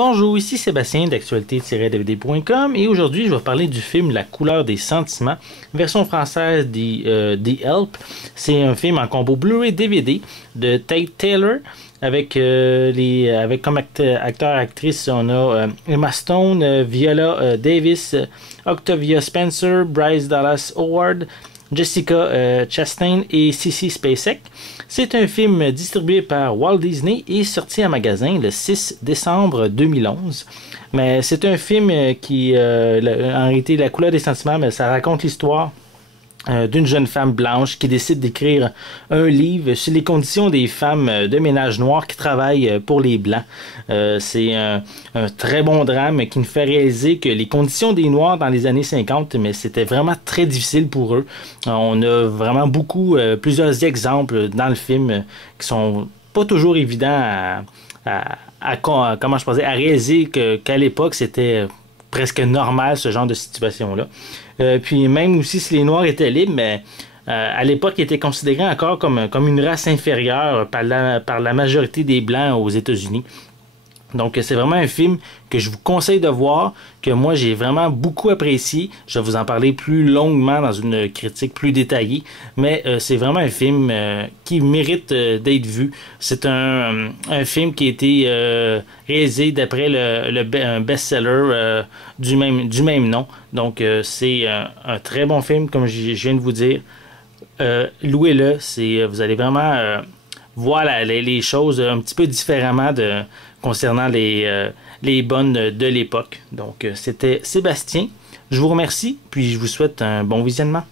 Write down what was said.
Bonjour, ici Sébastien d'actualité-dvd.com et aujourd'hui je vais parler du film La couleur des sentiments, version française The Help. C'est un film en combo Blu-ray DVD de Tate Taylor avec comme acteurs-actrices on a Emma Stone, Viola Davis, Octavia Spencer, Bryce Dallas Howard, Jessica Chastain et Sissy Spacek. C'est un film distribué par Walt Disney et sorti en magasin le 6 décembre 2011. Mais c'est un film qui, en réalité, La couleur des sentiments, mais ça raconte l'histoire d'une jeune femme blanche qui décide d'écrire un livre sur les conditions des femmes de ménage noir qui travaillent pour les Blancs. C'est un très bon drame qui nous fait réaliser que les conditions des Noirs dans les années 50, mais c'était vraiment très difficile pour eux. On a vraiment plusieurs exemples dans le film qui sont pas toujours évidents à réaliser qu'à l'époque c'était presque normal ce genre de situation-là. Puis même aussi si les Noirs étaient libres, mais à l'époque ils étaient considérés encore comme une race inférieure par la majorité des Blancs aux États-Unis. Donc c'est vraiment un film que je vous conseille de voir, que moi j'ai vraiment beaucoup apprécié. Je vais vous en parler plus longuement dans une critique plus détaillée, mais c'est vraiment un film qui mérite d'être vu. C'est un film qui a été réalisé d'après un best-seller du même nom. Donc c'est un très bon film, comme je viens de vous dire. Louez-le, vous allez vraiment voir les choses un petit peu différemment concernant les bonnes de l'époque. Donc, c'était Sébastien. Je vous remercie, puis je vous souhaite un bon visionnement.